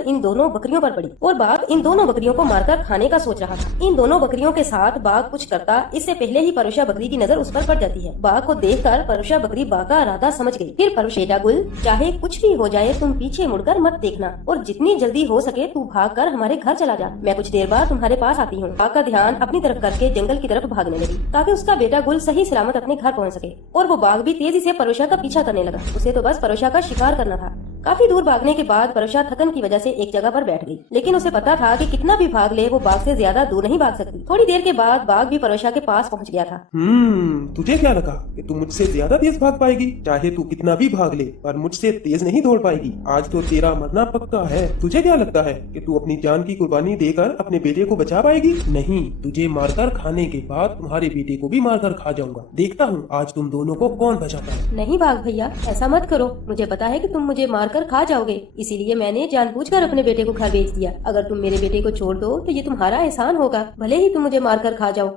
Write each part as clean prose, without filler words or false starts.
नजर इन दोनों बकरियों पर पड़ी और बाघ इन दोनों बकरियों को मारकर खाने का सोच रहा था। इन दोनों बकरियों के साथ बाघ कुछ करता इससे पहले ही परुषा बकरी की नजर उस पर पड़ जाती है। बाघ को देखकर परुषा बकरी बाघ का इरादा समझ गई। फिर परुषा, बेटा गुल, चाहे कुछ भी हो जाए तुम पीछे मुड़कर मत देखना और जितनी जल्दी हो सके तू भागकर हमारे घर चला जा। मैं कुछ देर बाद तुम्हारे पास आती हूँ। बाघ का ध्यान अपनी तरफ करके जंगल की तरफ भागने लगी ताकि उसका बेटा गुल सही सलामत अपने घर पहुँच सके। और वो बाघ भी तेजी से परुषा का पीछा करने लगा। उसे तो बस परुषा का शिकार करना था। काफी दूर भागने के बाद परुषा थकन की वजह से एक जगह पर बैठ गई, लेकिन उसे पता था कि कितना भी भाग ले वो बाघ से ज्यादा दूर नहीं भाग सकती। थोड़ी देर के बाद बाघ भी परुषा के पास पहुंच गया था। तुझे क्या लगा कि तू मुझसे ज्यादा तेज भाग पाएगी? चाहे तू कितना भी भाग ले पर मुझसे तेज नहीं दौड़ पाएगी। आज तो तेरा मरना पक्का है। तुझे क्या लगता है कि तू अपनी जान की कुर्बानी देकर अपने बेटे को बचा पाएगी? नहीं, तुझे मारकर खाने के बाद तुम्हारे बेटे को भी मारकर खा जाऊंगा। देखता हूँ आज तुम दोनों को कौन बचाता है। नहीं बाघ भैया, ऐसा मत करो। मुझे पता है कि तुम मुझे मारकर खा जाओगे, इसीलिए मैंने जानबूझकर अपने बेटे को घर भेज दिया। अगर तुम मेरे बेटे को छोड़ दो तो ये तुम्हारा एहसान होगा, भले ही तुम मुझे मारकर खा जाओ।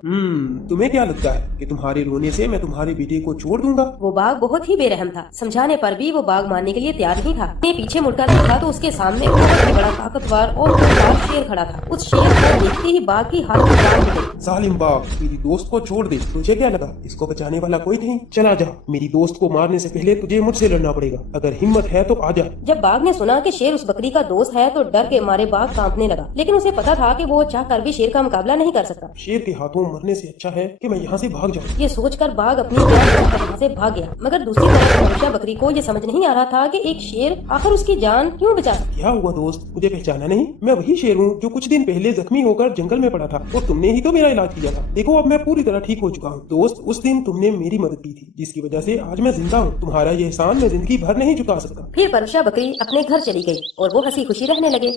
तुम्हें क्या लगता है कि तुम्हारे रोने से मैं तुम्हारे बेटे को छोड़ दूंगा? वो बाघ बहुत ही बेरहम था। समझाने पर भी वो बाघ मानने के लिए तैयार नहीं था। मैं पीछे मुड़कर देखा तो उसके सामने बहुत ही बड़ा ताकतवर और खतरनाक शेर खड़ा था। उस शेर को देखते ही बाघ की हालत खराब हो गई। जालिम बाघ, मेरी दोस्त को छोड़ दे। तुझे क्या लगा इसको बचाने वाला कोई नहीं? चला जा, मेरी दोस्त को मारने से पहले तुझे मुझसे लड़ना पड़ेगा। अगर हिम्मत है तो आजा। जब बाघ ने सुना कि शेर उस बकरी का दोस्त है तो डर के मारे बाघ कांपने लगा, लेकिन उसे पता था कि वो चाहकर भी शेर का मुकाबला नहीं कर सकता। शेर के हाथों मरने से अच्छा है कि मैं यहाँ से भाग जाऊँ। ये सोचकर बाघ अपनी जान बचाकर वहाँ से भाग गया। मगर दूसरी तरफ परुषा बकरी को ये समझ नहीं आ रहा था कि एक शेर आखिर उसकी जान क्यों बचा सकता। क्या हुआ दोस्त, मुझे पहचाना नहीं? मैं वही शेर हूँ जो कुछ दिन पहले जख्मी होकर जंगल में पड़ा था और तुमने ही तो मेरा इलाज किया था। देखो अब मैं पूरी तरह ठीक हो चुका हूँ। दोस्त, उस दिन तुमने मेरी मदद की थी जिसकी वजह से आज मैं जिंदा हूँ। तुम्हारा ये एहसान मैं जिंदगी भर नहीं चुका सकता। फिर परुषा बकरी अपने घर चली गई और वो हंसी खुशी रहने लगे।